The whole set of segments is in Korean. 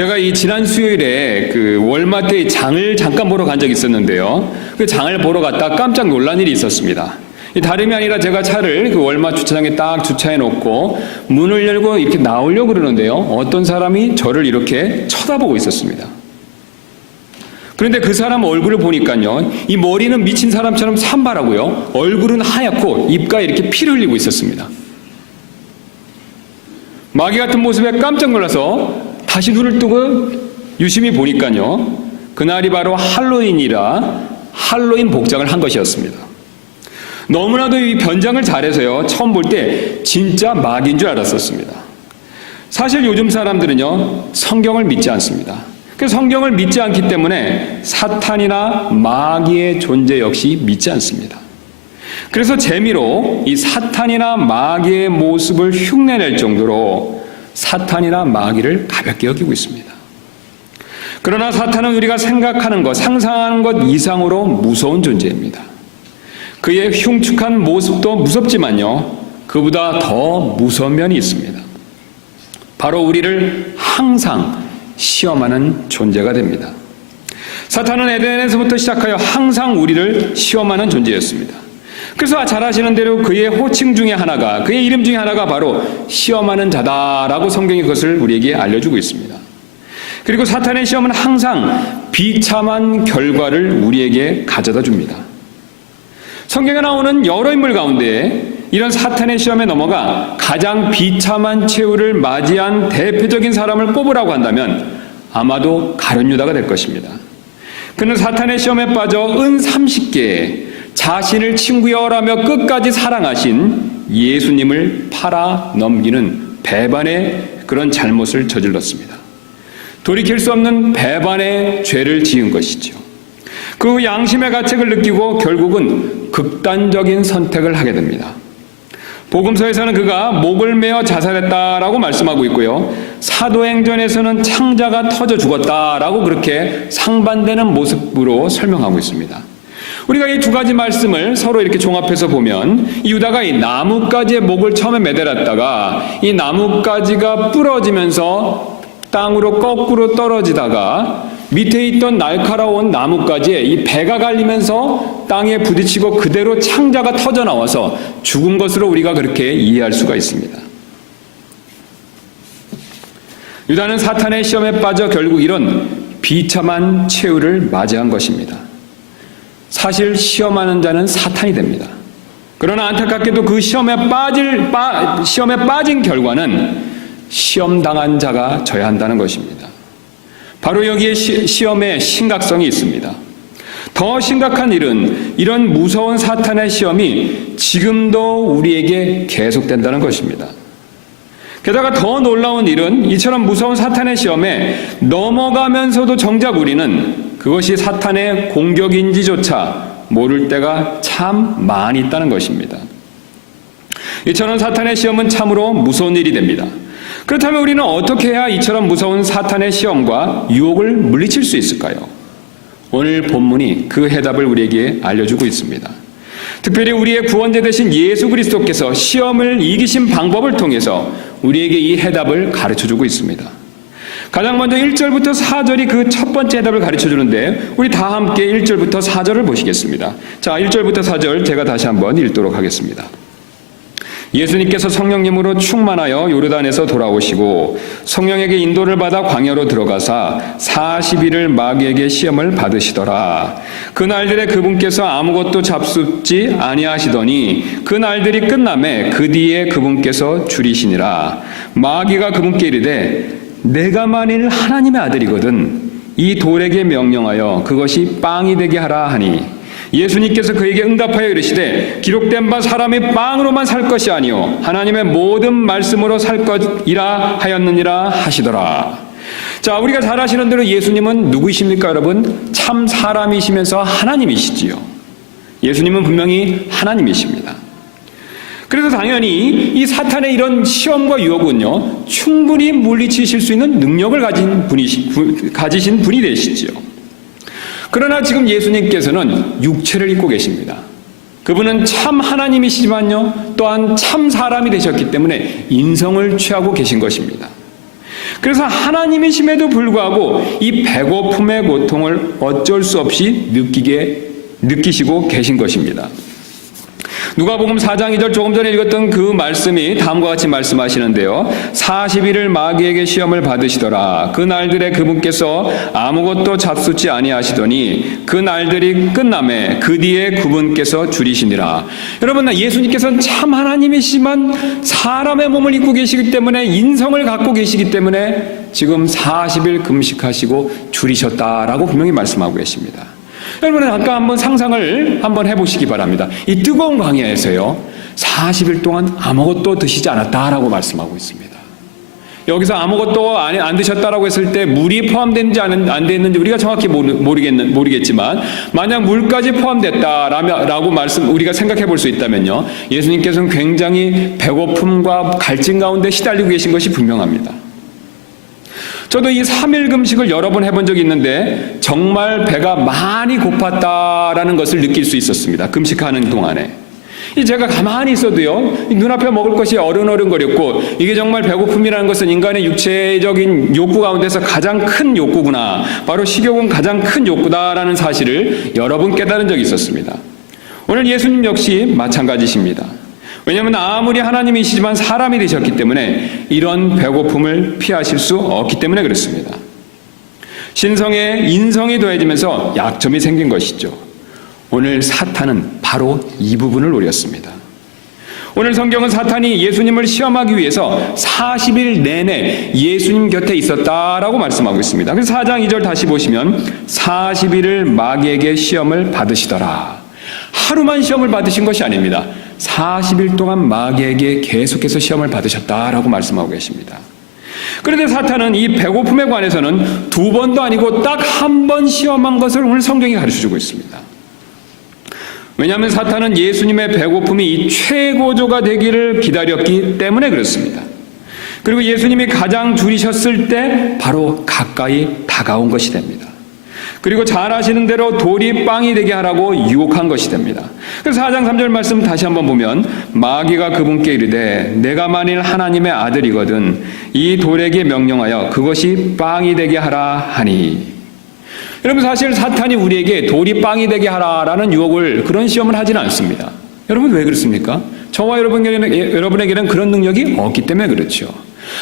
제가 이 지난 수요일에 그 월마트의 장을 잠깐 보러 간 적이 있었는데요. 그 장을 보러 갔다 깜짝 놀란 일이 있었습니다. 다름이 아니라 제가 차를 그 월마 주차장에 딱 주차해 놓고 문을 열고 이렇게 나오려고 그러는데요. 어떤 사람이 저를 이렇게 쳐다보고 있었습니다. 그런데 그 사람 얼굴을 보니까요. 이 머리는 미친 사람처럼 산발하고요. 얼굴은 하얗고 입가에 이렇게 피를 흘리고 있었습니다. 마귀 같은 모습에 깜짝 놀라서 다시 눈을 뜨고 유심히 보니까요. 그날이 바로 할로윈이라 할로윈 복장을 한 것이었습니다. 너무나도 이 변장을 잘해서요. 처음 볼 때 진짜 마귀인 줄 알았었습니다. 사실 요즘 사람들은요. 성경을 믿지 않습니다. 그 성경을 믿지 않기 때문에 사탄이나 마귀의 존재 역시 믿지 않습니다. 그래서 재미로 이 사탄이나 마귀의 모습을 흉내낼 정도로 사탄이나 마귀를 가볍게 여기고 있습니다. 그러나 사탄은 우리가 생각하는 것, 상상하는 것 이상으로 무서운 존재입니다. 그의 흉측한 모습도 무섭지만요. 그보다 더 무서운 면이 있습니다. 바로 우리를 항상 시험하는 존재가 됩니다. 사탄은 에덴에서부터 시작하여 항상 우리를 시험하는 존재였습니다. 그래서 잘 아시는 대로 그의 호칭 중에 하나가, 그의 이름 중에 하나가 바로 시험하는 자다라고 성경이 그것을 우리에게 알려주고 있습니다. 그리고 사탄의 시험은 항상 비참한 결과를 우리에게 가져다 줍니다. 성경에 나오는 여러 인물 가운데 이런 사탄의 시험에 넘어가 가장 비참한 최후를 맞이한 대표적인 사람을 꼽으라고 한다면 아마도 가룟 유다가 될 것입니다. 그는 사탄의 시험에 빠져 은 30개에 자신을 친구여라며 끝까지 사랑하신 예수님을 팔아 넘기는 배반의 그런 잘못을 저질렀습니다. 돌이킬 수 없는 배반의 죄를 지은 것이죠. 그 양심의 가책을 느끼고 결국은 극단적인 선택을 하게 됩니다. 복음서에서는 그가 목을 메어 자살했다라고 말씀하고 있고요. 사도행전에서는 창자가 터져 죽었다라고 그렇게 상반되는 모습으로 설명하고 있습니다. 우리가 이 두 가지 말씀을 서로 이렇게 종합해서 보면 유다가 이 나뭇가지에 목을 처음에 매달았다가 이 나뭇가지가 부러지면서 땅으로 거꾸로 떨어지다가 밑에 있던 날카로운 나뭇가지에 이 배가 갈리면서 땅에 부딪히고 그대로 창자가 터져 나와서 죽은 것으로 우리가 그렇게 이해할 수가 있습니다. 유다는 사탄의 시험에 빠져 결국 이런 비참한 최후를 맞이한 것입니다. 사실 시험하는 자는 사탄이 됩니다. 그러나 안타깝게도 그 시험에 빠진 결과는 시험당한 자가 져야 한다는 것입니다. 바로 여기에 시험의 심각성이 있습니다. 더 심각한 일은 이런 무서운 사탄의 시험이 지금도 우리에게 계속된다는 것입니다. 게다가 더 놀라운 일은 이처럼 무서운 사탄의 시험에 넘어가면서도 정작 우리는 그것이 사탄의 공격인지조차 모를 때가 참 많이 있다는 것입니다. 이처럼 사탄의 시험은 참으로 무서운 일이 됩니다. 그렇다면 우리는 어떻게 해야 이처럼 무서운 사탄의 시험과 유혹을 물리칠 수 있을까요? 오늘 본문이 그 해답을 우리에게 알려주고 있습니다. 특별히 우리의 구원자 되신 예수 그리스도께서 시험을 이기신 방법을 통해서 우리에게 이 해답을 가르쳐주고 있습니다. 가장 먼저 1절부터 4절이 그 첫 번째 해답을 가르쳐주는데 우리 다 함께 1절부터 4절을 보시겠습니다. 자, 1절부터 4절 제가 다시 한번 읽도록 하겠습니다. 예수님께서 성령님으로 충만하여 요르단에서 돌아오시고 성령에게 인도를 받아 광야로 들어가사 40일을 마귀에게 시험을 받으시더라. 그 날들에 그분께서 아무것도 잡숫지 아니하시더니 그 날들이 끝남에 그 뒤에 그분께서 줄이시니라. 마귀가 그분께 이르되 내가 만일 하나님의 아들이거든 이 돌에게 명령하여 그것이 빵이 되게 하라 하니 예수님께서 그에게 응답하여 이르시되 기록된 바 사람이 빵으로만 살 것이 아니요 하나님의 모든 말씀으로 살 것이라 하였느니라 하시더라. 자, 우리가 잘 아시는 대로 예수님은 누구이십니까 여러분? 참 사람이시면서 하나님이시지요. 예수님은 분명히 하나님이십니다. 그래서 당연히 이 사탄의 이런 시험과 유혹은요 충분히 물리치실 수 있는 능력을 가지신 분이 되시지요. 그러나 지금 예수님께서는 육체를 입고 계십니다. 그분은 참 하나님이시지만요 또한 참 사람이 되셨기 때문에 인성을 취하고 계신 것입니다. 그래서 하나님이심에도 불구하고 이 배고픔의 고통을 어쩔 수 없이 느끼시고 계신 것입니다. 누가복음 4장 2절 조금 전에 읽었던 그 말씀이 다음과 같이 말씀하시는데요. 40일을 마귀에게 시험을 받으시더라. 그 날들에 그분께서 아무것도 잡숫지 아니하시더니 그 날들이 끝남에 그 뒤에 그분께서 줄이시니라. 여러분, 예수님께서는 참 하나님이시지만 사람의 몸을 입고 계시기 때문에, 인성을 갖고 계시기 때문에 지금 40일 금식하시고 줄이셨다라고 분명히 말씀하고 계십니다. 여러분은 아까 한번 상상을 한번 해보시기 바랍니다. 이 뜨거운 광야에서요, 40일 동안 아무것도 드시지 않았다라고 말씀하고 있습니다. 여기서 아무것도 안 드셨다라고 했을 때 물이 포함됐는지 안 됐는지 우리가 정확히 모르겠지만, 만약 물까지 포함됐다라고 우리가 생각해 볼 수 있다면요, 예수님께서는 굉장히 배고픔과 갈증 가운데 시달리고 계신 것이 분명합니다. 저도 이 3일 금식을 여러 번 해본 적이 있는데 정말 배가 많이 고팠다라는 것을 느낄 수 있었습니다. 금식하는 동안에. 제가 가만히 있어도요, 눈앞에 먹을 것이 어른어른거렸고, 이게 정말 배고픔이라는 것은 인간의 육체적인 욕구 가운데서 가장 큰 욕구구나, 바로 식욕은 가장 큰 욕구다라는 사실을 여러 번 깨달은 적이 있었습니다. 오늘 예수님 역시 마찬가지십니다. 왜냐하면 아무리 하나님이시지만 사람이 되셨기 때문에 이런 배고픔을 피하실 수 없기 때문에 그렇습니다. 신성에 인성이 더해지면서 약점이 생긴 것이죠. 오늘 사탄은 바로 이 부분을 노렸습니다. 오늘 성경은 사탄이 예수님을 시험하기 위해서 40일 내내 예수님 곁에 있었다라고 말씀하고 있습니다. 그래서 4장 2절 다시 보시면 40일을 마귀에게 시험을 받으시더라. 하루만 시험을 받으신 것이 아닙니다. 40일 동안 마귀에게 계속해서 시험을 받으셨다라고 말씀하고 계십니다. 그런데 사탄은 이 배고픔에 관해서는 두 번도 아니고 딱 한 번 시험한 것을 오늘 성경이 가르쳐주고 있습니다. 왜냐하면 사탄은 예수님의 배고픔이 이 최고조가 되기를 기다렸기 때문에 그렇습니다. 그리고 예수님이 가장 줄이셨을 때 바로 가까이 다가온 것이 됩니다. 그리고 잘 아시는 대로 돌이 빵이 되게 하라고 유혹한 것이 됩니다. 그래서 4장 3절 말씀 다시 한번 보면 마귀가 그분께 이르되 내가 만일 하나님의 아들이거든 이 돌에게 명령하여 그것이 빵이 되게 하라 하니. 여러분, 사실 사탄이 우리에게 돌이 빵이 되게 하라라는 유혹을, 그런 시험을 하지는 않습니다. 여러분, 왜 그렇습니까? 저와 여러분에게는 그런 능력이 없기 때문에 그렇죠.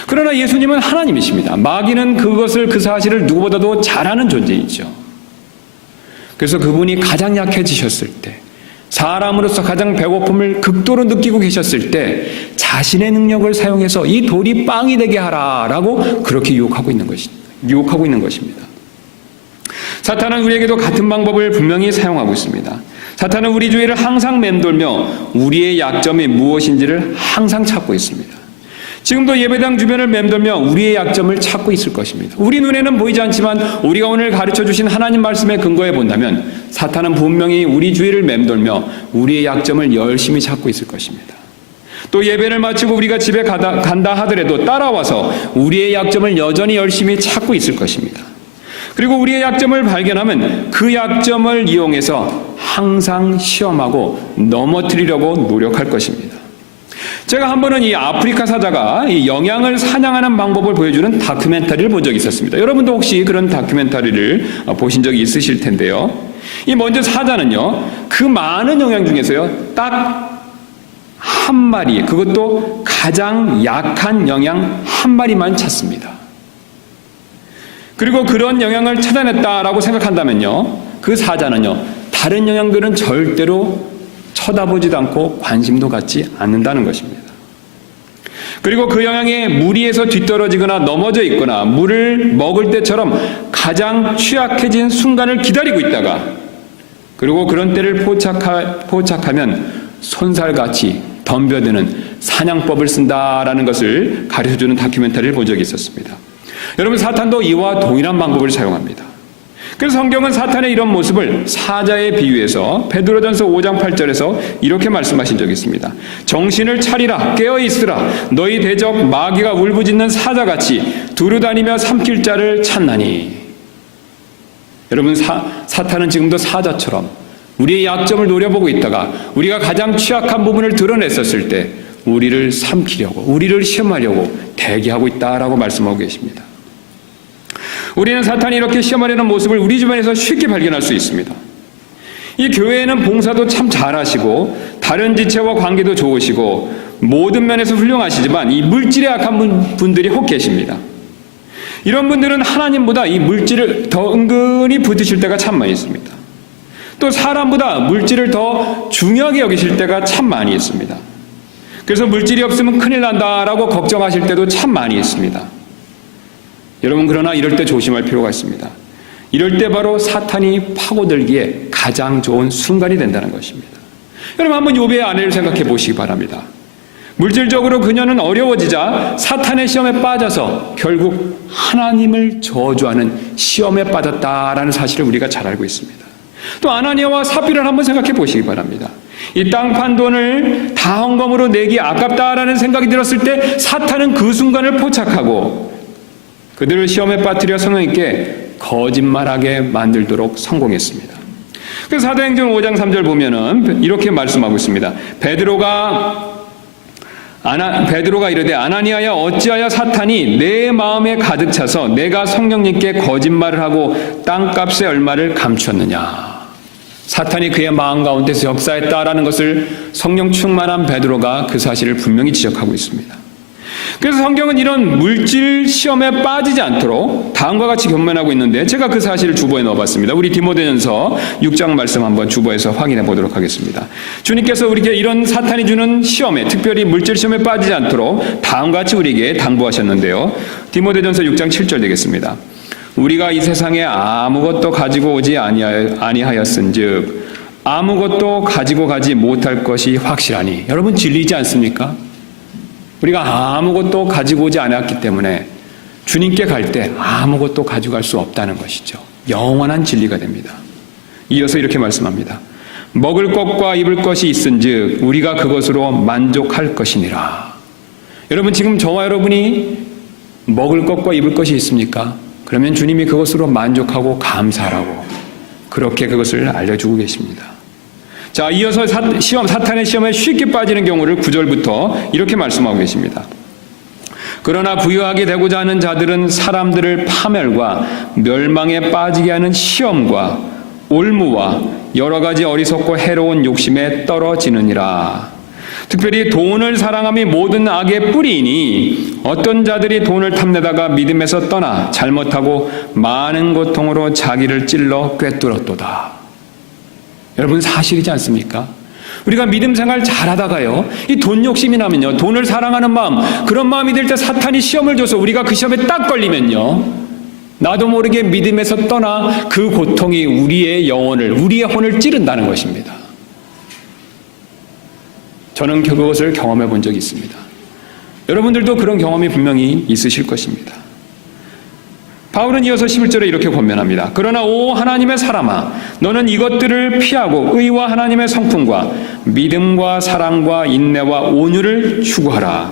그러나 예수님은 하나님이십니다. 마귀는 그 사실을 누구보다도 잘하는 존재이죠. 그래서 그분이 가장 약해지셨을 때, 사람으로서 가장 배고픔을 극도로 느끼고 계셨을 때 자신의 능력을 사용해서 이 돌이 빵이 되게 하라라고 그렇게 유혹하고 있는 것입니다. 사탄은 우리에게도 같은 방법을 분명히 사용하고 있습니다. 사탄은 우리 주위를 항상 맴돌며 우리의 약점이 무엇인지를 항상 찾고 있습니다. 지금도 예배당 주변을 맴돌며 우리의 약점을 찾고 있을 것입니다. 우리 눈에는 보이지 않지만 우리가 오늘 가르쳐주신 하나님 말씀에 근거해 본다면 사탄은 분명히 우리 주위를 맴돌며 우리의 약점을 열심히 찾고 있을 것입니다. 또 예배를 마치고 우리가 집에 간다 하더라도 따라와서 우리의 약점을 여전히 열심히 찾고 있을 것입니다. 그리고 우리의 약점을 발견하면 그 약점을 이용해서 항상 시험하고 넘어뜨리려고 노력할 것입니다. 제가 한 번은 이 아프리카 사자가 이 영양을 사냥하는 방법을 보여주는 다큐멘터리를 본 적이 있었습니다. 여러분도 혹시 그런 다큐멘터리를 보신 적이 있으실 텐데요. 이 먼저 사자는요, 그 많은 영양 중에서요, 딱 한 마리, 그것도 가장 약한 영양 한 마리만 찾습니다. 그리고 그런 영양을 찾아냈다라고 생각한다면요, 그 사자는요, 다른 영양들은 절대로 쳐다보지도 않고 관심도 갖지 않는다는 것입니다. 그리고 그 영양에 무리에서 뒤떨어지거나 넘어져 있거나 물을 먹을 때처럼 가장 취약해진 순간을 기다리고 있다가, 그리고 그런 때를 포착하면 손살같이 덤벼드는 사냥법을 쓴다라는 것을 가르쳐주는 다큐멘터리를 본 적이 있었습니다. 여러분, 사탄도 이와 동일한 방법을 사용합니다. 그래서 성경은 사탄의 이런 모습을 사자에 비유해서 베드로전서 5장 8절에서 이렇게 말씀하신 적이 있습니다. 정신을 차리라, 깨어있으라. 너희 대적 마귀가 울부짖는 사자같이 두루다니며 삼킬 자를 찾나니. 여러분, 사탄은 지금도 사자처럼 우리의 약점을 노려보고 있다가 우리가 가장 취약한 부분을 드러냈었을 때 우리를 삼키려고, 우리를 시험하려고 대기하고 있다라고 말씀하고 계십니다. 우리는 사탄이 이렇게 시험하려는 모습을 우리 주변에서 쉽게 발견할 수 있습니다. 이 교회에는 봉사도 참 잘하시고 다른 지체와 관계도 좋으시고 모든 면에서 훌륭하시지만 이 물질에 악한 분들이 혹 계십니다. 이런 분들은 하나님보다 이 물질을 더 은근히 붙드실 때가 참 많이 있습니다. 또 사람보다 물질을 더 중요하게 여기실 때가 참 많이 있습니다. 그래서 물질이 없으면 큰일 난다라고 걱정하실 때도 참 많이 있습니다. 여러분, 그러나 이럴 때 조심할 필요가 있습니다. 이럴 때 바로 사탄이 파고들기에 가장 좋은 순간이 된다는 것입니다. 여러분, 한번 욥의 아내를 생각해 보시기 바랍니다. 물질적으로 그녀는 어려워지자 사탄의 시험에 빠져서 결국 하나님을 저주하는 시험에 빠졌다라는 사실을 우리가 잘 알고 있습니다. 또 아나니아와 삽비라를 한번 생각해 보시기 바랍니다. 이 땅 판 돈을 다 헌금으로 내기 아깝다라는 생각이 들었을 때 사탄은 그 순간을 포착하고 그들을 시험에 빠뜨려 성령님께 거짓말하게 만들도록 성공했습니다. 그래서 사도행전 5장 3절 보면은 이렇게 말씀하고 있습니다. 베드로가 이르되 아나니아야 어찌하여 사탄이 내 마음에 가득 차서 내가 성령님께 거짓말을 하고 땅값의 얼마를 감추었느냐. 사탄이 그의 마음 가운데서 역사했다라는 것을 성령 충만한 베드로가 그 사실을 분명히 지적하고 있습니다. 그래서 성경은 이런 물질 시험에 빠지지 않도록 다음과 같이 권면하고 있는데 제가 그 사실을 주보에 넣어봤습니다. 우리 디모데전서 6장 말씀 한번 주보에서 확인해 보도록 하겠습니다. 주님께서 우리에게 이런 사탄이 주는 시험에, 특별히 물질 시험에 빠지지 않도록 다음과 같이 우리에게 당부하셨는데요. 디모데전서 6장 7절 되겠습니다. 우리가 이 세상에 아무것도 가지고 오지 아니하였은즉 아무것도 가지고 가지 못할 것이 확실하니. 여러분, 진리지 않습니까? 우리가 아무것도 가지고 오지 않았기 때문에 주님께 갈 때 아무것도 가져갈 수 없다는 것이죠. 영원한 진리가 됩니다. 이어서 이렇게 말씀합니다. 먹을 것과 입을 것이 있은즉 우리가 그것으로 만족할 것이니라. 여러분, 지금 저와 여러분이 먹을 것과 입을 것이 있습니까? 그러면 주님이 그것으로 만족하고 감사하라고 그렇게 그것을 알려주고 계십니다. 자, 이어서 사탄의 시험에 쉽게 빠지는 경우를 9절부터 이렇게 말씀하고 계십니다. 그러나 부유하게 되고자 하는 자들은 사람들을 파멸과 멸망에 빠지게 하는 시험과 올무와 여러 가지 어리석고 해로운 욕심에 떨어지느니라. 특별히 돈을 사랑함이 모든 악의 뿌리이니 어떤 자들이 돈을 탐내다가 믿음에서 떠나 잘못하고 많은 고통으로 자기를 찔러 꿰뚫었도다. 여러분, 사실이지 않습니까? 우리가 믿음 생활 잘하다가요, 이 돈 욕심이 나면요, 돈을 사랑하는 마음, 그런 마음이 들 때 사탄이 시험을 줘서 우리가 그 시험에 딱 걸리면요, 나도 모르게 믿음에서 떠나 그 고통이 우리의 영혼을, 우리의 혼을 찌른다는 것입니다. 저는 그것을 경험해 본 적이 있습니다. 여러분들도 그런 경험이 분명히 있으실 것입니다. 바울은 이어서 11절에 이렇게 권면합니다. 그러나 오 하나님의 사람아, 너는 이것들을 피하고 의와 하나님의 성품과 믿음과 사랑과 인내와 온유를 추구하라.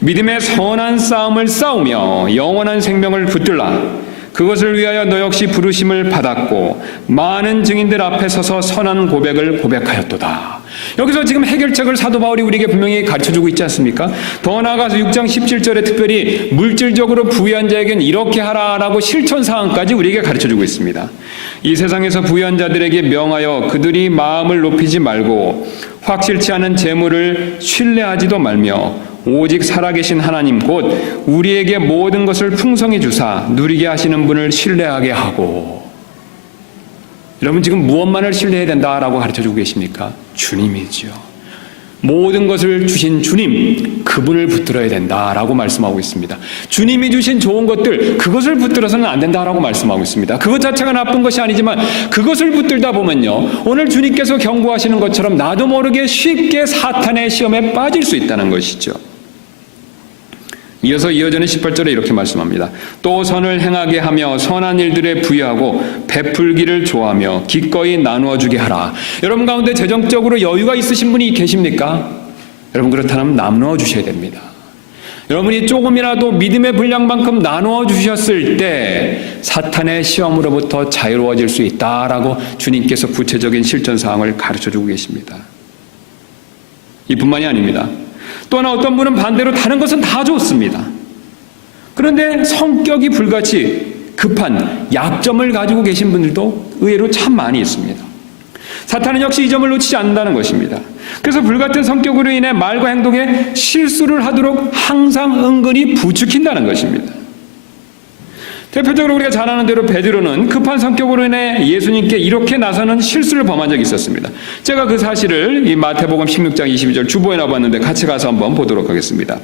믿음의 선한 싸움을 싸우며 영원한 생명을 붙들라. 그것을 위하여 너 역시 부르심을 받았고 많은 증인들 앞에 서서 선한 고백을 고백하였도다. 여기서 지금 해결책을 사도 바울이 우리에게 분명히 가르쳐주고 있지 않습니까? 더 나아가서 6장 17절에 특별히 물질적으로 부유한 자에겐 이렇게 하라라고 실천사항까지 우리에게 가르쳐주고 있습니다. 이 세상에서 부유한 자들에게 명하여 그들이 마음을 높이지 말고 확실치 않은 재물을 신뢰하지도 말며 오직 살아계신 하나님 곧 우리에게 모든 것을 풍성히 주사 누리게 하시는 분을 신뢰하게 하고. 여러분, 지금 무엇만을 신뢰해야 된다라고 가르쳐주고 계십니까? 주님이지요. 모든 것을 주신 주님, 그분을 붙들어야 된다라고 말씀하고 있습니다. 주님이 주신 좋은 것들, 그것을 붙들어서는 안 된다라고 말씀하고 있습니다. 그것 자체가 나쁜 것이 아니지만 그것을 붙들다 보면요, 오늘 주님께서 경고하시는 것처럼 나도 모르게 쉽게 사탄의 시험에 빠질 수 있다는 것이죠. 이어서 이어지는 18절에 이렇게 말씀합니다. 또 선을 행하게 하며 선한 일들에 부여하고 베풀기를 좋아하며 기꺼이 나누어 주게 하라. 여러분 가운데 재정적으로 여유가 있으신 분이 계십니까? 여러분, 그렇다면 나누어 주셔야 됩니다. 여러분이 조금이라도 믿음의 분량만큼 나누어 주셨을 때 사탄의 시험으로부터 자유로워질 수 있다라고 주님께서 구체적인 실전사항을 가르쳐주고 계십니다. 이뿐만이 아닙니다. 또한 어떤 분은 반대로 다른 것은 다 좋습니다. 그런데 성격이 불같이 급한 약점을 가지고 계신 분들도 의외로 참 많이 있습니다. 사탄은 역시 이 점을 놓치지 않는다는 것입니다. 그래서 불같은 성격으로 인해 말과 행동에 실수를 하도록 항상 은근히 부추긴다는 것입니다. 대표적으로 우리가 잘 아는 대로 베드로는 급한 성격으로 인해 예수님께 이렇게 나서는 실수를 범한 적이 있었습니다. 제가 그 사실을 이 마태복음 16장 22절 주보에 넣어봤는데 같이 가서 한번 보도록 하겠습니다.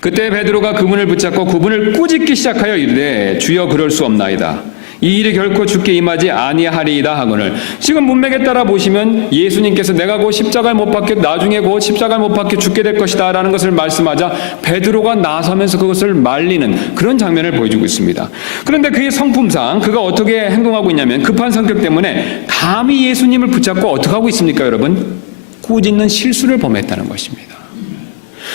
그때 베드로가 그분을 붙잡고 그분을 꾸짖기 시작하여 이르되 주여 그럴 수 없나이다. 이 일이 결코 주께 임하지 아니하리이다 하거늘. 지금 문맥에 따라 보시면 예수님께서 내가 곧 십자가를 못 박혀 나중에 곧 십자가를 못 박혀 죽게 될 것이다 라는 것을 말씀하자 베드로가 나서면서 그것을 말리는 그런 장면을 보여주고 있습니다. 그런데 그의 성품상 그가 어떻게 행동하고 있냐면 급한 성격 때문에 감히 예수님을 붙잡고 어떻게 하고 있습니까 여러분? 꾸짖는 실수를 범했다는 것입니다.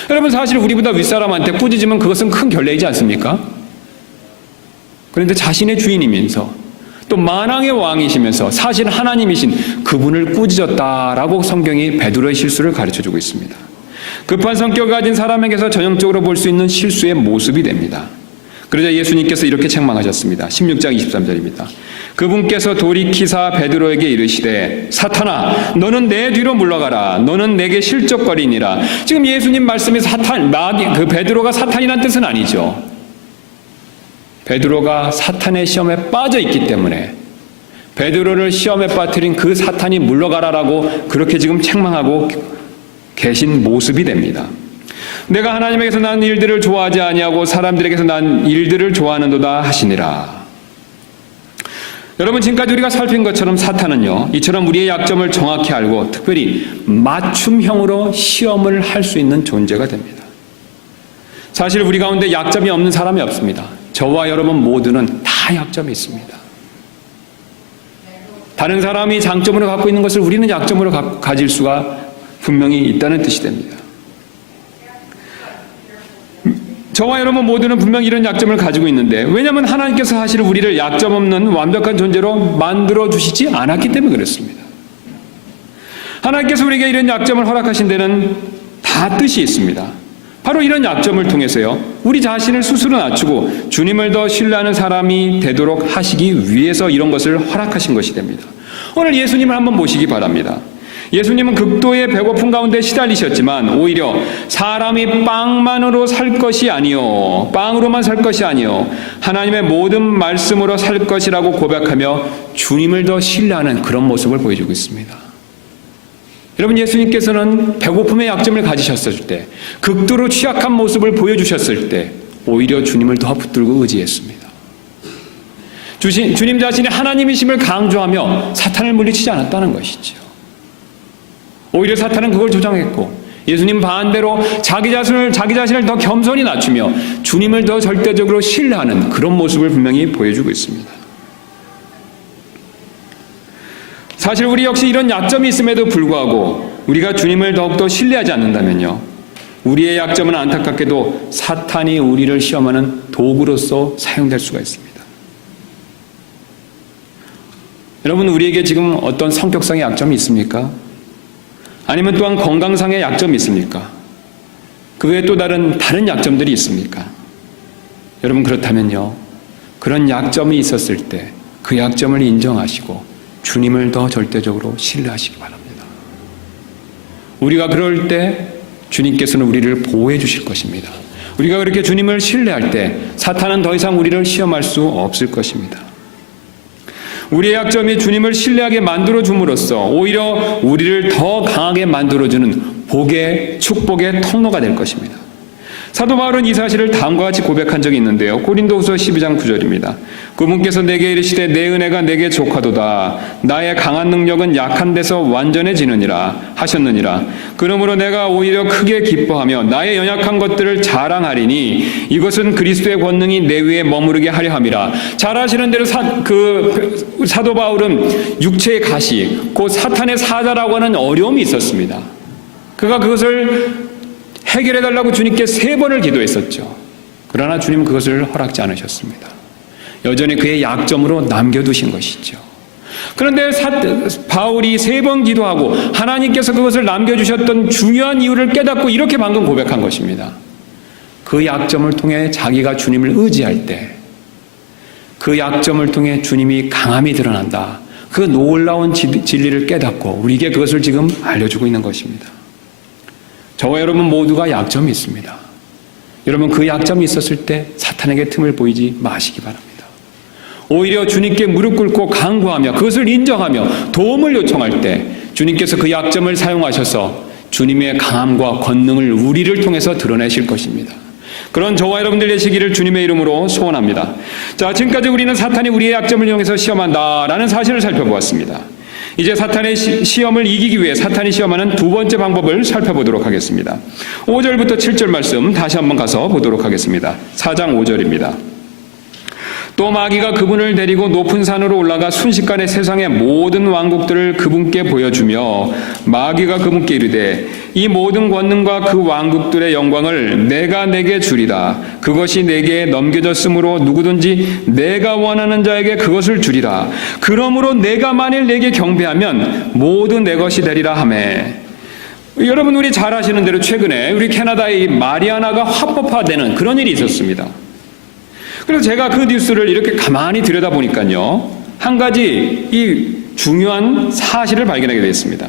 여러분 사실 우리보다 윗사람한테 꾸짖으면 그것은 큰 결례이지 않습니까? 그런데 자신의 주인이면서 또 만왕의 왕이시면서 사실 하나님이신 그분을 꾸짖었다라고 성경이 베드로의 실수를 가르쳐주고 있습니다. 급한 성격을 가진 사람에게서 전형적으로 볼 수 있는 실수의 모습이 됩니다. 그러자 예수님께서 이렇게 책망하셨습니다. 16장 23절입니다. 그분께서 돌이키사 베드로에게 이르시되 사탄아 너는 내 뒤로 물러가라. 너는 내게 실족거리니라. 지금 예수님 말씀이 그 베드로가 사탄이란 뜻은 아니죠. 베드로가 사탄의 시험에 빠져 있기 때문에 베드로를 시험에 빠뜨린 그 사탄이 물러가라라고 그렇게 지금 책망하고 계신 모습이 됩니다. 내가 하나님에게서 난 일들을 좋아하지 아니하고 사람들에게서 난 일들을 좋아하는도다 하시니라. 여러분 지금까지 우리가 살핀 것처럼 사탄은요 이처럼 우리의 약점을 정확히 알고 특별히 맞춤형으로 시험을 할 수 있는 존재가 됩니다. 사실 우리 가운데 약점이 없는 사람이 없습니다. 저와 여러분 모두는 다 약점이 있습니다. 다른 사람이 장점으로 갖고 있는 것을 우리는 약점으로 가질 수가 분명히 있다는 뜻이 됩니다. 저와 여러분 모두는 분명히 이런 약점을 가지고 있는데 왜냐하면 하나님께서 사실 우리를 약점 없는 완벽한 존재로 만들어 주시지 않았기 때문에 그렇습니다. 하나님께서 우리에게 이런 약점을 허락하신 데는 다 뜻이 있습니다. 바로 이런 약점을 통해서요 우리 자신을 스스로 낮추고 주님을 더 신뢰하는 사람이 되도록 하시기 위해서 이런 것을 허락하신 것이 됩니다. 오늘 예수님을 한번 보시기 바랍니다. 예수님은 극도의 배고픔 가운데 시달리셨지만 오히려 사람이 빵만으로 살 것이 아니요 빵으로만 살 것이 아니요 하나님의 모든 말씀으로 살 것이라고 고백하며 주님을 더 신뢰하는 그런 모습을 보여주고 있습니다. 여러분 예수님께서는 배고픔의 약점을 가지셨을 때 극도로 취약한 모습을 보여주셨을 때 오히려 주님을 더 붙들고 의지했습니다. 주님 자신이 하나님이심을 강조하며 사탄을 물리치지 않았다는 것이죠. 오히려 사탄은 그걸 조장했고 예수님 반대로 자기 자신을 더 겸손히 낮추며 주님을 더 절대적으로 신뢰하는 그런 모습을 분명히 보여주고 있습니다. 사실 우리 역시 이런 약점이 있음에도 불구하고 우리가 주님을 더욱더 신뢰하지 않는다면요 우리의 약점은 안타깝게도 사탄이 우리를 시험하는 도구로서 사용될 수가 있습니다. 여러분 우리에게 지금 어떤 성격상의 약점이 있습니까? 아니면 또한 건강상의 약점이 있습니까? 그 외에 또 다른 약점들이 있습니까? 여러분 그렇다면요 그런 약점이 있었을 때 그 약점을 인정하시고 주님을 더 절대적으로 신뢰하시기 바랍니다. 우리가 그럴 때 주님께서는 우리를 보호해 주실 것입니다. 우리가 그렇게 주님을 신뢰할 때 사탄은 더 이상 우리를 시험할 수 없을 것입니다. 우리의 약점이 주님을 신뢰하게 만들어줌으로써 오히려 우리를 더 강하게 만들어주는 복의 축복의 통로가 될 것입니다. 사도 바울은 이 사실을 다음과 같이 고백한 적이 있는데요. 고린도후서 12장 9절입니다. 그분께서 내게 이르시되 내 은혜가 내게 족하도다. 나의 강한 능력은 약한 데서 완전해지느니라 하셨느니라. 그러므로 내가 오히려 크게 기뻐하며 나의 연약한 것들을 자랑하리니 이것은 그리스도의 권능이 내 위에 머무르게 하려 함이라. 잘 아시는 대로 사도 바울은 육체의 가시, 곧 사탄의 사자라고 하는 어려움이 있었습니다. 그가 그것을 해결해달라고 주님께 3번을 기도했었죠. 그러나 주님은 그것을 허락지 않으셨습니다. 여전히 그의 약점으로 남겨두신 것이죠. 그런데 바울이 3번 기도하고 하나님께서 그것을 남겨주셨던 중요한 이유를 깨닫고 이렇게 방금 고백한 것입니다. 그 약점을 통해 자기가 주님을 의지할 때 그 약점을 통해 주님이 강함이 드러난다. 그 놀라운 진리를 깨닫고 우리에게 그것을 지금 알려주고 있는 것입니다. 저와 여러분 모두가 약점이 있습니다. 여러분 그 약점이 있었을 때 사탄에게 틈을 보이지 마시기 바랍니다. 오히려 주님께 무릎 꿇고 간구하며 그것을 인정하며 도움을 요청할 때 주님께서 그 약점을 사용하셔서 주님의 강함과 권능을 우리를 통해서 드러내실 것입니다. 그런 저와 여러분들 되시기를 주님의 이름으로 소원합니다. 자, 지금까지 우리는 사탄이 우리의 약점을 이용해서 시험한다라는 사실을 살펴보았습니다. 이제 사탄의 시험을 이기기 위해 사탄이 시험하는 두 번째 방법을 살펴보도록 하겠습니다. 5절부터 7절 말씀 다시 한번 가서 보도록 하겠습니다. 4장 5절입니다. 또 마귀가 그분을 데리고 높은 산으로 올라가 순식간에 세상의 모든 왕국들을 그분께 보여주며 마귀가 그분께 이르되 이 모든 권능과 그 왕국들의 영광을 내가 내게 주리라. 그것이 내게 넘겨졌으므로 누구든지 내가 원하는 자에게 그것을 주리라. 그러므로 내가 만일 내게 경배하면 모두 내 것이 되리라 하매. 여러분 우리 잘 아시는 대로 최근에 우리 캐나다의 마리아나가 합법화되는 그런 일이 있었습니다. 그래서 제가 그 뉴스를 이렇게 가만히 들여다보니까요, 한 가지 이 중요한 사실을 발견하게 됐습니다.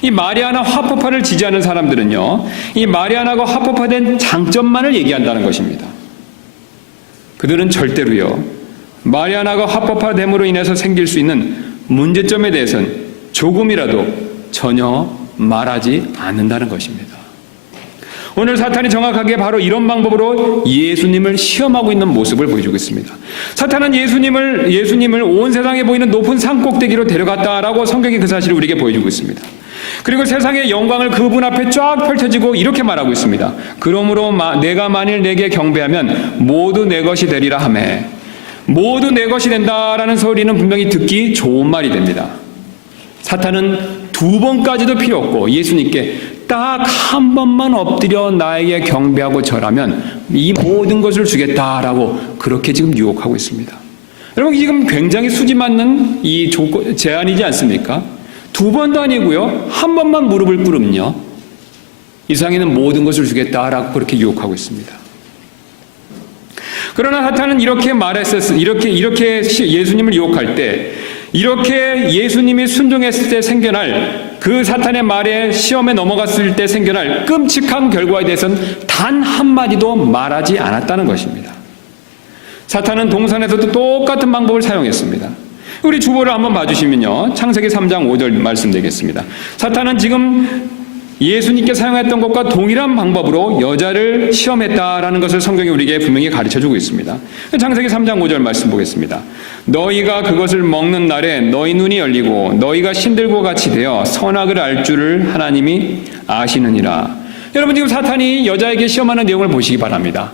이 마리아나 합법화를 지지하는 사람들은요, 이 마리아나가 합법화된 장점만을 얘기한다는 것입니다. 그들은 절대로요, 마리아나가 합법화됨으로 인해서 생길 수 있는 문제점에 대해서는 조금이라도 전혀 말하지 않는다는 것입니다. 오늘 사탄이 정확하게 바로 이런 방법으로 예수님을 시험하고 있는 모습을 보여주고 있습니다. 사탄은 예수님을 온 세상에 보이는 높은 산 꼭대기로 데려갔다라고 성경이 그 사실을 우리에게 보여주고 있습니다. 그리고 세상의 영광을 그분 앞에 쫙 펼쳐지고 이렇게 말하고 있습니다. 그러므로 내가 만일 내게 경배하면 모두 내 것이 되리라 하매. 모두 내 것이 된다라는 소리는 분명히 듣기 좋은 말이 됩니다. 사탄은 두 번까지도 필요 없고 예수님께 딱 한 번만 엎드려 나에게 경배하고 절하면 이 모든 것을 주겠다라고 그렇게 지금 유혹하고 있습니다. 여러분 지금 굉장히 수지 맞는 이 제안이지 않습니까? 두 번도 아니고요, 한 번만 무릎을 꿇으면요, 이상에는 모든 것을 주겠다라고 그렇게 유혹하고 있습니다. 그러나 사탄은 이렇게 말했었을 이렇게 예수님을 유혹할 때, 이렇게 예수님이 순종했을 때 생겨날 그 사탄의 말에 시험에 넘어갔을 때 생겨날 끔찍한 결과에 대해서는 단 한마디도 말하지 않았다는 것입니다. 사탄은 동산에서도 똑같은 방법을 사용했습니다. 우리 주보를 한번 봐주시면요, 창세기 3장 5절 말씀 되겠습니다. 사탄은 지금 예수님께 사용했던 것과 동일한 방법으로 여자를 시험했다라는 것을 성경이 우리에게 분명히 가르쳐주고 있습니다. 창세기 3장 5절 말씀 보겠습니다. 너희가 그것을 먹는 날에 너희 눈이 열리고 너희가 신들과 같이 되어 선악을 알 줄을 하나님이 아시느니라. 여러분 지금 사탄이 여자에게 시험하는 내용을 보시기 바랍니다.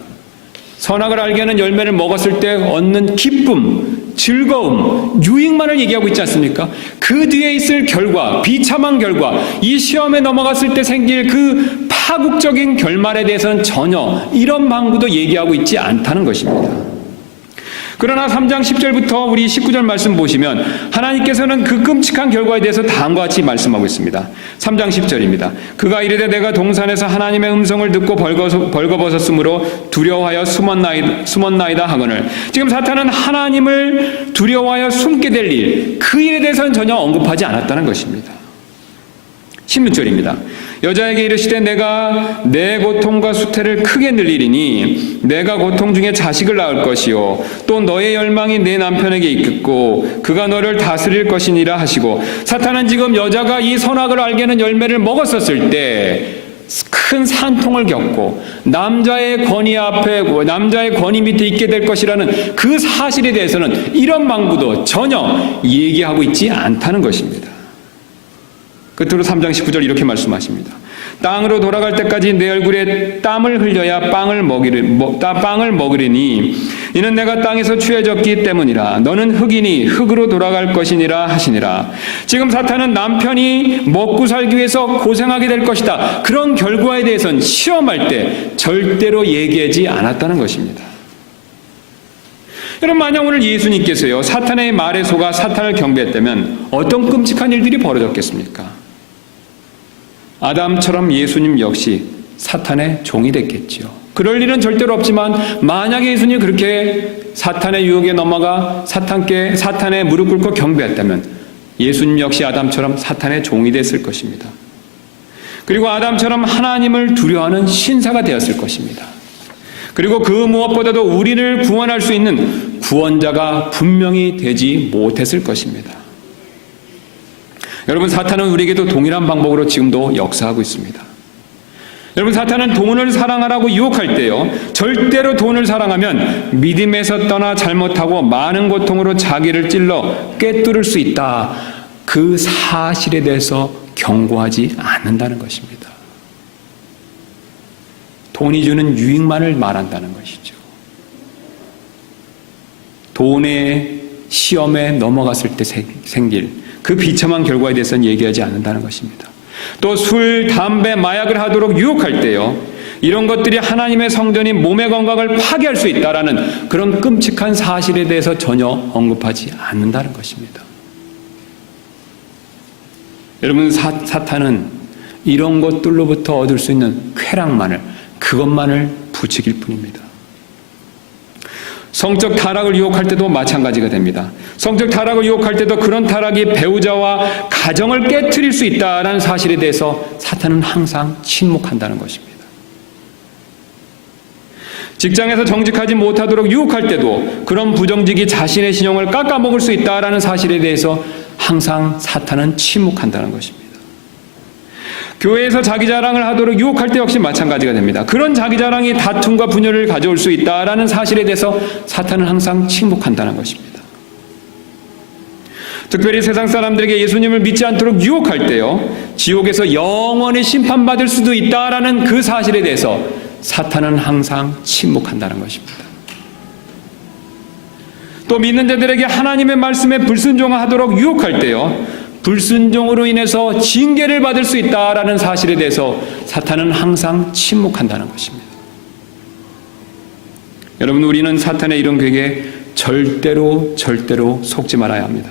선악을 알게 하는 열매를 먹었을 때 얻는 기쁨, 즐거움, 유익만을 얘기하고 있지 않습니까? 그 뒤에 있을 결과, 비참한 결과, 이 시험에 넘어갔을 때 생길 그 파국적인 결말에 대해서는 전혀 이런 방구도 얘기하고 있지 않다는 것입니다. 그러나 3장 10절부터 우리 19절 말씀 보시면 하나님께서는 그 끔찍한 결과에 대해서 다음과 같이 말씀하고 있습니다. 3장 10절입니다. 그가 이르되 내가 동산에서 하나님의 음성을 듣고 벌거벗었으므로 두려워하여 숨었나이다 하거늘. 지금 사탄은 하나님을 두려워하여 숨게 될 일, 그 일에 대해서는 전혀 언급하지 않았다는 것입니다. 16절입니다. 여자에게 이르시되 내가 내 고통과 수태를 크게 늘리리니 내가 고통 중에 자식을 낳을 것이요 또 너의 열망이 내 남편에게 있겠고 그가 너를 다스릴 것이니라 하시고, 사탄은 지금 여자가 이 선악을 알게 하는 열매를 먹었었을 때 큰 산통을 겪고 남자의 권위 앞에, 남자의 권위 밑에 있게 될 것이라는 그 사실에 대해서는 이런 방구도 전혀 얘기하고 있지 않다는 것입니다. 끝으로 3장 19절 이렇게 말씀하십니다. 땅으로 돌아갈 때까지 내 얼굴에 땀을 흘려야 빵을 먹으리니 이는 내가 땅에서 취해졌기 때문이라. 너는 흙이니 흙으로 돌아갈 것이니라 하시니라. 지금 사탄은 남편이 먹고 살기 위해서 고생하게 될 것이다, 그런 결과에 대해서는 시험할 때 절대로 얘기하지 않았다는 것입니다. 여러분 만약 오늘 예수님께서요 사탄의 말에 속아 사탄을 경배했다면 어떤 끔찍한 일들이 벌어졌겠습니까? 아담처럼 예수님 역시 사탄의 종이 됐겠죠. 그럴 일은 절대로 없지만 만약에 예수님이 그렇게 사탄의 유혹에 넘어가 사탄의 무릎 꿇고 경배했다면 예수님 역시 아담처럼 사탄의 종이 됐을 것입니다. 그리고 아담처럼 하나님을 두려워하는 신사가 되었을 것입니다. 그리고 그 무엇보다도 우리를 구원할 수 있는 구원자가 분명히 되지 못했을 것입니다. 여러분, 사탄은 우리에게도 동일한 방법으로 지금도 역사하고 있습니다. 여러분, 사탄은 돈을 사랑하라고 유혹할 때요, 절대로 돈을 사랑하면 믿음에서 떠나 잘못하고 많은 고통으로 자기를 찔러 꿰뚫을 수 있다, 그 사실에 대해서 경고하지 않는다는 것입니다. 돈이 주는 유익만을 말한다는 것이죠. 돈의 시험에 넘어갔을 때 생길 그 비참한 결과에 대해서는 얘기하지 않는다는 것입니다. 또 술, 담배, 마약을 하도록 유혹할 때요, 이런 것들이 하나님의 성전인 몸의 건강을 파괴할 수 있다라는 그런 끔찍한 사실에 대해서 전혀 언급하지 않는다는 것입니다. 여러분, 사탄은 이런 것들로부터 얻을 수 있는 쾌락만을, 그것만을 부추길 뿐입니다. 성적 타락을 유혹할 때도 마찬가지가 됩니다. 성적 타락을 유혹할 때도 그런 타락이 배우자와 가정을 깨트릴 수 있다는 사실에 대해서 사탄은 항상 침묵한다는 것입니다. 직장에서 정직하지 못하도록 유혹할 때도 그런 부정직이 자신의 신용을 깎아먹을 수 있다는 사실에 대해서 항상 사탄은 침묵한다는 것입니다. 교회에서 자기 자랑을 하도록 유혹할 때 역시 마찬가지가 됩니다. 그런 자기 자랑이 다툼과 분열을 가져올 수 있다는 사실에 대해서 사탄은 항상 침묵한다는 것입니다. 특별히 세상 사람들에게 예수님을 믿지 않도록 유혹할 때요, 지옥에서 영원히 심판받을 수도 있다는 그 사실에 대해서 사탄은 항상 침묵한다는 것입니다. 또 믿는 자들에게 하나님의 말씀에 불순종하도록 유혹할 때요, 불순종으로 인해서 징계를 받을 수 있다는 사실에 대해서 사탄은 항상 침묵한다는 것입니다. 여러분, 우리는 사탄의 이런 괴계에 절대로 속지 말아야 합니다.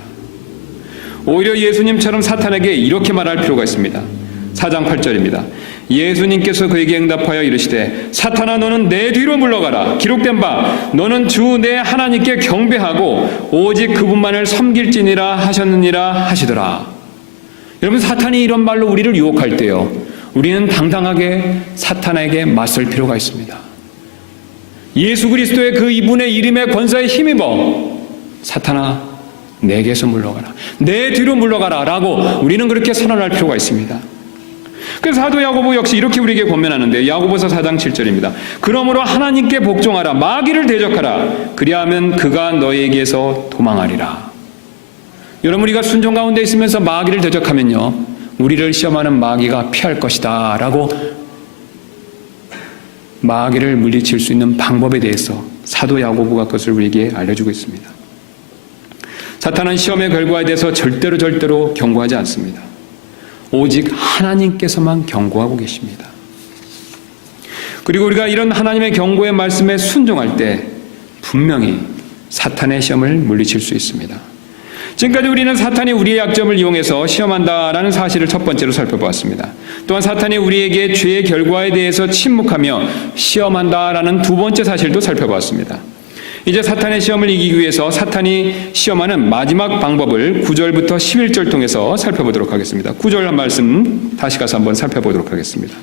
오히려 예수님처럼 사탄에게 이렇게 말할 필요가 있습니다. 4장 8절입니다. 예수님께서 그에게 응답하여 이르시되 사탄아, 너는 내 뒤로 물러가라. 기록된 바 너는 주 내 하나님께 경배하고 오직 그분만을 섬길지니라 하셨느니라 하시더라. 여러분, 사탄이 이런 말로 우리를 유혹할 때요, 우리는 당당하게 사탄에게 맞설 필요가 있습니다. 예수 그리스도의 그 이분의 이름의 권세에 힘입어 사탄아, 내게서 물러가라, 내 뒤로 물러가라 라고 우리는 그렇게 선언할 필요가 있습니다. 그래서 사도 야고보 역시 이렇게 우리에게 권면하는데, 야고보서 4장 7절입니다. 그러므로 하나님께 복종하라, 마귀를 대적하라, 그리하면 그가 너에게서 도망하리라. 여러분, 우리가 순종 가운데 있으면서 마귀를 대적하면요, 우리를 시험하는 마귀가 피할 것이다 라고 마귀를 물리칠 수 있는 방법에 대해서 사도 야고보가 그것을 우리에게 알려주고 있습니다. 사탄은 시험의 결과에 대해서 절대로 경고하지 않습니다. 오직 하나님께서만 경고하고 계십니다. 그리고 우리가 이런 하나님의 경고의 말씀에 순종할 때 분명히 사탄의 시험을 물리칠 수 있습니다. 지금까지 우리는 사탄이 우리의 약점을 이용해서 시험한다라는 사실을 첫 번째로 살펴보았습니다. 또한 사탄이 우리에게 죄의 결과에 대해서 침묵하며 시험한다라는 두 번째 사실도 살펴보았습니다. 이제 사탄의 시험을 이기기 위해서 사탄이 시험하는 마지막 방법을 9절부터 11절 통해서 살펴보도록 하겠습니다. 9절 한 말씀 다시 가서 한번 살펴보도록 하겠습니다.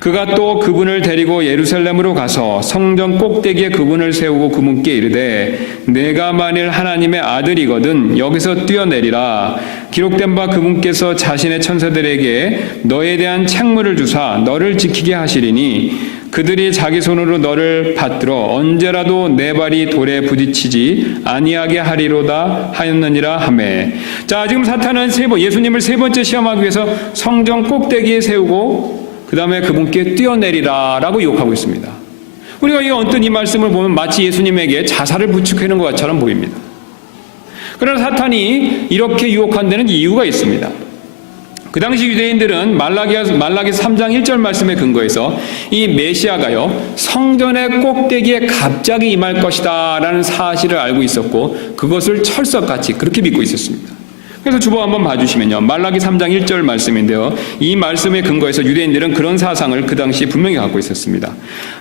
그가 또 그분을 데리고 예루살렘으로 가서 성전 꼭대기에 그분을 세우고 그분께 이르되 내가 만일 하나님의 아들이거든 여기서 뛰어내리라. 기록된 바 그분께서 자신의 천사들에게 너에 대한 책무를 주사 너를 지키게 하시리니 그들이 자기 손으로 너를 받들어 언제라도 내 발이 돌에 부딪히지 아니하게 하리로다 하였느니라 하매. 자, 지금 사탄은 예수님을 세 번째 시험하기 위해서 성전 꼭대기에 세우고 그 다음에 그분께 뛰어내리라 라고 유혹하고 있습니다. 우리가 이 언뜻 이 말씀을 보면 마치 예수님에게 자살을 부추기는 것처럼 보입니다. 그러나 사탄이 이렇게 유혹한 데는 이유가 있습니다. 그 당시 유대인들은 말라기 3장 1절 말씀에 근거해서 이 메시아가요 성전의 꼭대기에 갑자기 임할 것이다 라는 사실을 알고 있었고 그것을 철석같이 그렇게 믿고 있었습니다. 그래서 주보 한번 봐주시면요. 말라기 3장 1절 말씀인데요. 이 말씀에 근거해서 유대인들은 그런 사상을 그 당시 분명히 갖고 있었습니다.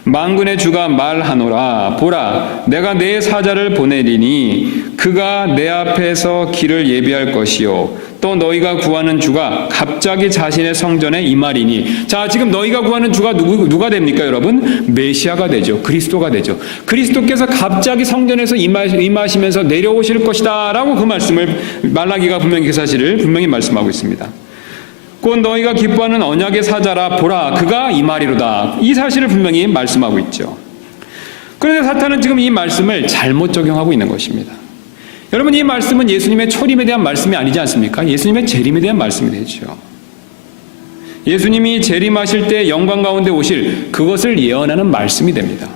만군의 주가 말하노라. 보라, 내가 내 사자를 보내리니 그가 내 앞에서 길을 예비할 것이요. 또 너희가 구하는 주가 갑자기 자신의 성전에 임하리니. 자, 지금 너희가 구하는 주가 누가 됩니까, 여러분? 메시아가 되죠. 그리스도가 되죠. 그리스도께서 갑자기 성전에서 임하시면서 내려오실 것이다 라고 그 말씀을 말라기가 분명히 그 사실을 분명히 말씀하고 있습니다. 곧 너희가 기뻐하는 언약의 사자라. 보라, 그가 임하리로다. 이 사실을 분명히 말씀하고 있죠. 그런데 사탄은 지금 이 말씀을 잘못 적용하고 있는 것입니다. 여러분, 이 말씀은 예수님의 초림에 대한 말씀이 아니지 않습니까? 예수님의 재림에 대한 말씀이 되죠. 예수님이 재림하실 때 영광 가운데 오실 그것을 예언하는 말씀이 됩니다.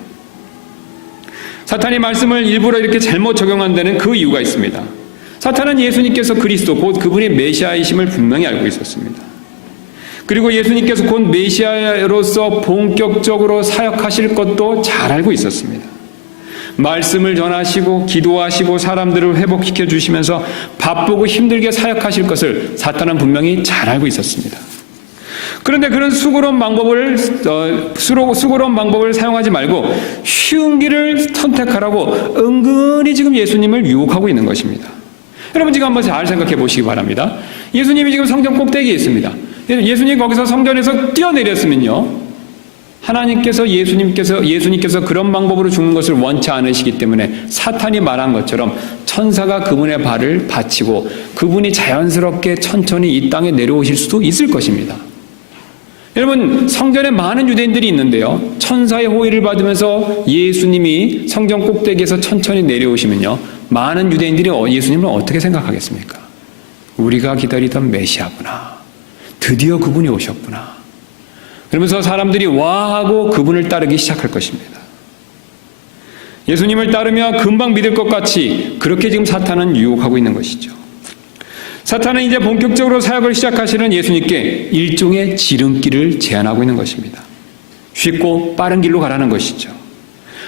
사탄이 말씀을 일부러 이렇게 잘못 적용한 데는 그 이유가 있습니다. 사탄은 예수님께서 그리스도 곧 그분이 메시아이심을 분명히 알고 있었습니다. 그리고 예수님께서 곧 메시아로서 본격적으로 사역하실 것도 잘 알고 있었습니다. 말씀을 전하시고 기도하시고 사람들을 회복시켜 주시면서 바쁘고 힘들게 사역하실 것을 사탄은 분명히 잘 알고 있었습니다. 그런데 그런 수고로운 방법을 사용하지 말고 쉬운 길을 선택하라고 은근히 지금 예수님을 유혹하고 있는 것입니다. 여러분, 지금 한번 잘 생각해 보시기 바랍니다. 예수님이 지금 성전 꼭대기에 있습니다. 예수님 거기서 성전에서 뛰어내렸으면요, 예수님께서 그런 방법으로 죽는 것을 원치 않으시기 때문에 사탄이 말한 것처럼 천사가 그분의 발을 받치고 그분이 자연스럽게 천천히 이 땅에 내려오실 수도 있을 것입니다. 여러분, 성전에 많은 유대인들이 있는데요, 천사의 호의를 받으면서 예수님이 성전 꼭대기에서 천천히 내려오시면요, 많은 유대인들이 예수님을 어떻게 생각하겠습니까? 우리가 기다리던 메시아구나. 드디어 그분이 오셨구나. 그러면서 사람들이 와 하고 그분을 따르기 시작할 것입니다. 예수님을 따르며 금방 믿을 것 같이 그렇게 지금 사탄은 유혹하고 있는 것이죠. 사탄은 이제 본격적으로 사역을 시작하시는 예수님께 일종의 지름길을 제안하고 있는 것입니다. 쉽고 빠른 길로 가라는 것이죠.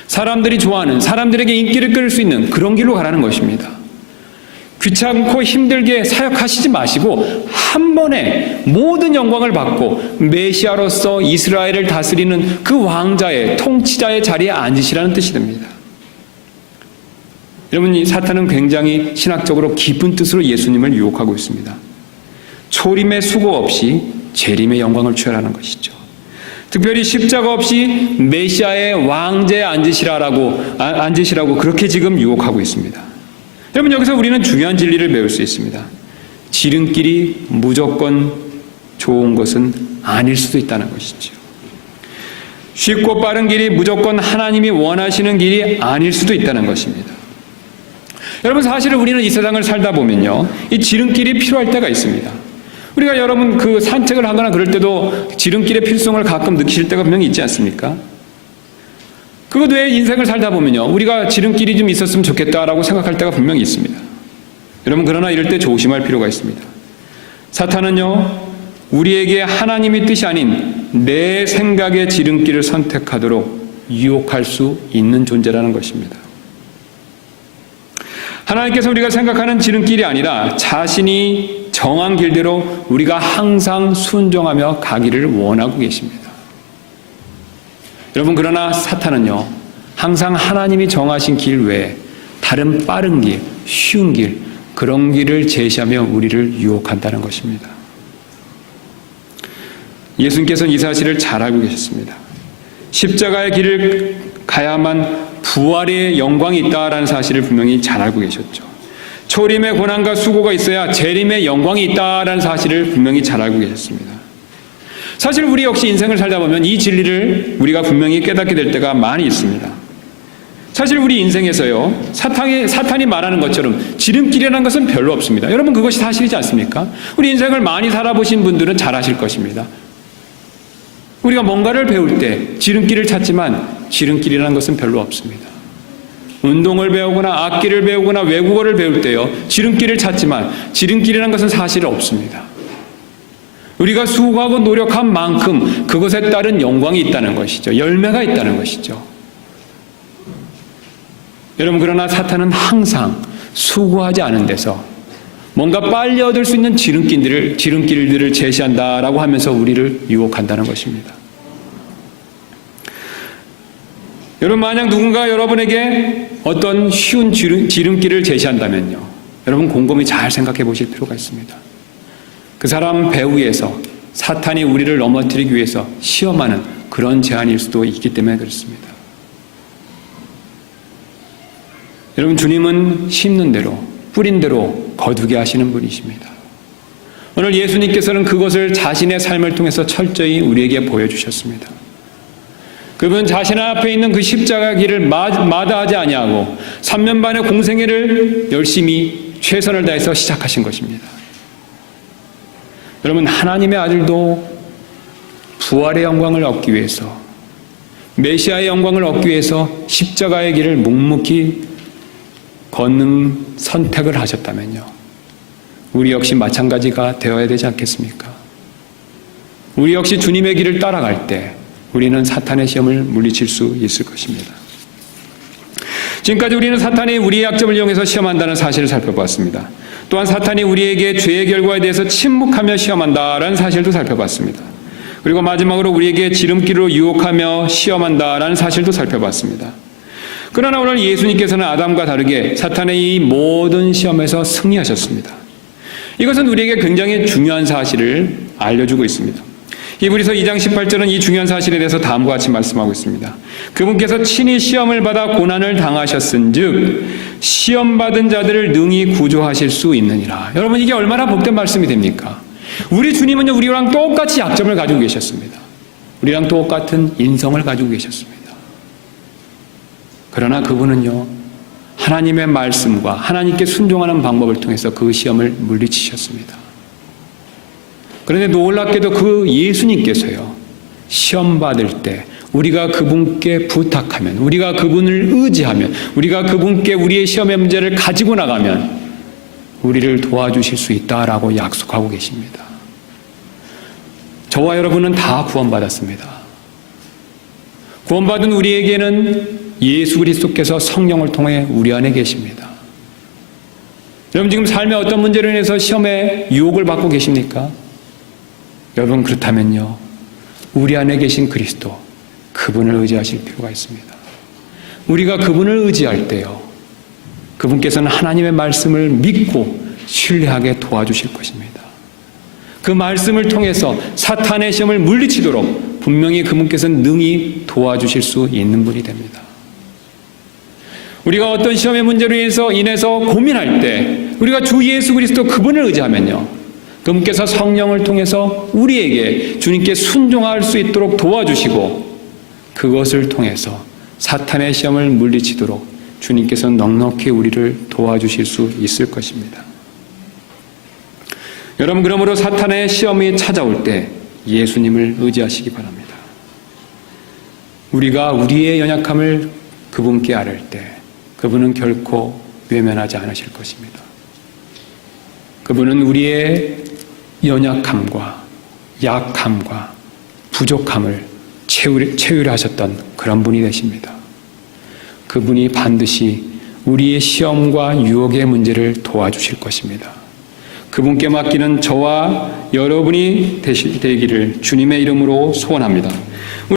사람들이 좋아하는, 사람들에게 인기를 끌 수 있는 그런 길로 가라는 것입니다. 귀찮고 힘들게 사역하시지 마시고 한 번에 모든 영광을 받고 메시아로서 이스라엘을 다스리는 그 왕자의, 통치자의 자리에 앉으시라는 뜻이 됩니다. 여러분, 이 사탄은 굉장히 신학적으로 깊은 뜻으로 예수님을 유혹하고 있습니다. 초림의 수고 없이 재림의 영광을 취하라는 것이죠. 특별히 십자가 없이 메시아의 왕제에 앉으시라고 그렇게 지금 유혹하고 있습니다. 여러분, 여기서 우리는 중요한 진리를 배울 수 있습니다. 지름길이 무조건 좋은 것은 아닐 수도 있다는 것이죠. 쉽고 빠른 길이 무조건 하나님이 원하시는 길이 아닐 수도 있다는 것입니다. 여러분, 사실은 우리는 이 세상을 살다 보면요, 이 지름길이 필요할 때가 있습니다. 우리가 여러분 그 산책을 하거나 그럴 때도 지름길의 필요성을 가끔 느끼실 때가 분명히 있지 않습니까? 그것 외에 인생을 살다 보면요, 우리가 지름길이 좀 있었으면 좋겠다라고 생각할 때가 분명히 있습니다. 여러분, 그러나 이럴 때 조심할 필요가 있습니다. 사탄은요, 우리에게 하나님의 뜻이 아닌 내 생각의 지름길을 선택하도록 유혹할 수 있는 존재라는 것입니다. 하나님께서 우리가 생각하는 지름길이 아니라 자신이 정한 길대로 우리가 항상 순종하며 가기를 원하고 계십니다. 여러분, 그러나 사탄은요, 항상 하나님이 정하신 길 외에 다른 빠른 길, 쉬운 길, 그런 길을 제시하며 우리를 유혹한다는 것입니다. 예수님께서는 이 사실을 잘 알고 계셨습니다. 십자가의 길을 가야만 부활의 영광이 있다라는 사실을 분명히 잘 알고 계셨죠. 초림의 고난과 수고가 있어야 재림의 영광이 있다라는 사실을 분명히 잘 알고 계셨습니다. 사실 우리 역시 인생을 살다 보면 이 진리를 우리가 분명히 깨닫게 될 때가 많이 있습니다. 사실 우리 인생에서요, 사탄이 말하는 것처럼 지름길이라는 것은 별로 없습니다. 여러분, 그것이 사실이지 않습니까? 우리 인생을 많이 살아보신 분들은 잘 아실 것입니다. 우리가 뭔가를 배울 때 지름길을 찾지만 지름길이라는 것은 별로 없습니다. 운동을 배우거나 악기를 배우거나 외국어를 배울 때요, 지름길을 찾지만 지름길이라는 것은 사실 없습니다. 우리가 수고하고 노력한 만큼 그것에 따른 영광이 있다는 것이죠. 열매가 있다는 것이죠. 여러분, 그러나 사탄은 항상 수고하지 않은 데서 뭔가 빨리 얻을 수 있는 지름길들을 제시한다라고 하면서 우리를 유혹한다는 것입니다. 여러분, 만약 누군가 여러분에게 어떤 쉬운 지름길을 제시한다면요, 여러분 곰곰이 잘 생각해 보실 필요가 있습니다. 그 사람 배후에서 사탄이 우리를 넘어뜨리기 위해서 시험하는 그런 제안일 수도 있기 때문에 그렇습니다. 여러분, 주님은 심는 대로 뿌린 대로 거두게 하시는 분이십니다. 오늘 예수님께서는 그것을 자신의 삶을 통해서 철저히 우리에게 보여주셨습니다. 그분 자신 앞에 있는 그 십자가 길을 마다하지 아니하고 3년 반의 공생애를 열심히 최선을 다해서 시작하신 것입니다. 여러분, 하나님의 아들도 부활의 영광을 얻기 위해서, 메시아의 영광을 얻기 위해서 십자가의 길을 묵묵히 걷는 선택을 하셨다면요, 우리 역시 마찬가지가 되어야 되지 않겠습니까? 우리 역시 주님의 길을 따라갈 때 우리는 사탄의 시험을 물리칠 수 있을 것입니다. 지금까지 우리는 사탄이 우리의 약점을 이용해서 시험한다는 사실을 살펴봤습니다. 또한 사탄이 우리에게 죄의 결과에 대해서 침묵하며 시험한다라는 사실도 살펴봤습니다. 그리고 마지막으로 우리에게 지름길로 유혹하며 시험한다라는 사실도 살펴봤습니다. 그러나 오늘 예수님께서는 아담과 다르게 사탄의 이 모든 시험에서 승리하셨습니다. 이것은 우리에게 굉장히 중요한 사실을 알려주고 있습니다. 히브리서 2장 18절은 이 중요한 사실에 대해서 다음과 같이 말씀하고 있습니다. 그분께서 친히 시험을 받아 고난을 당하셨은즉 시험받은 자들을 능히 구조하실 수 있느니라. 여러분, 이게 얼마나 복된 말씀이 됩니까? 우리 주님은요, 우리랑 똑같이 약점을 가지고 계셨습니다. 우리랑 똑같은 인성을 가지고 계셨습니다. 그러나 그분은요, 하나님의 말씀과 하나님께 순종하는 방법을 통해서 그 시험을 물리치셨습니다. 그런데 놀랍게도 그 예수님께서요, 시험 받을 때 우리가 그분께 부탁하면, 우리가 그분을 의지하면, 우리가 그분께 우리의 시험의 문제를 가지고 나가면 우리를 도와주실 수 있다라고 약속하고 계십니다. 저와 여러분은 다 구원받았습니다. 구원받은 우리에게는 예수 그리스도께서 성령을 통해 우리 안에 계십니다. 여러분, 지금 삶의 어떤 문제로 인해서 시험에 유혹을 받고 계십니까? 여러분, 그렇다면요, 우리 안에 계신 그리스도, 그분을 의지하실 필요가 있습니다. 우리가 그분을 의지할 때요, 그분께서는 하나님의 말씀을 믿고 신뢰하게 도와주실 것입니다. 그 말씀을 통해서 사탄의 시험을 물리치도록 분명히 그분께서는 능히 도와주실 수 있는 분이 됩니다. 우리가 어떤 시험의 문제로 인해서 고민할 때 우리가 주 예수 그리스도 그분을 의지하면요, 그분께서 성령을 통해서 우리에게 주님께 순종할 수 있도록 도와주시고 그것을 통해서 사탄의 시험을 물리치도록 주님께서 넉넉히 우리를 도와주실 수 있을 것입니다. 여러분, 그러므로 사탄의 시험이 찾아올 때 예수님을 의지하시기 바랍니다. 우리가 우리의 연약함을 그분께 아뢰을 때 그분은 결코 외면하지 않으실 것입니다. 그분은 우리의 연약함과 약함과 부족함을 채우려 하셨던 그런 분이 되십니다. 그분이 반드시 우리의 시험과 유혹의 문제를 도와주실 것입니다. 그분께 맡기는 저와 여러분이 되기를 주님의 이름으로 소원합니다.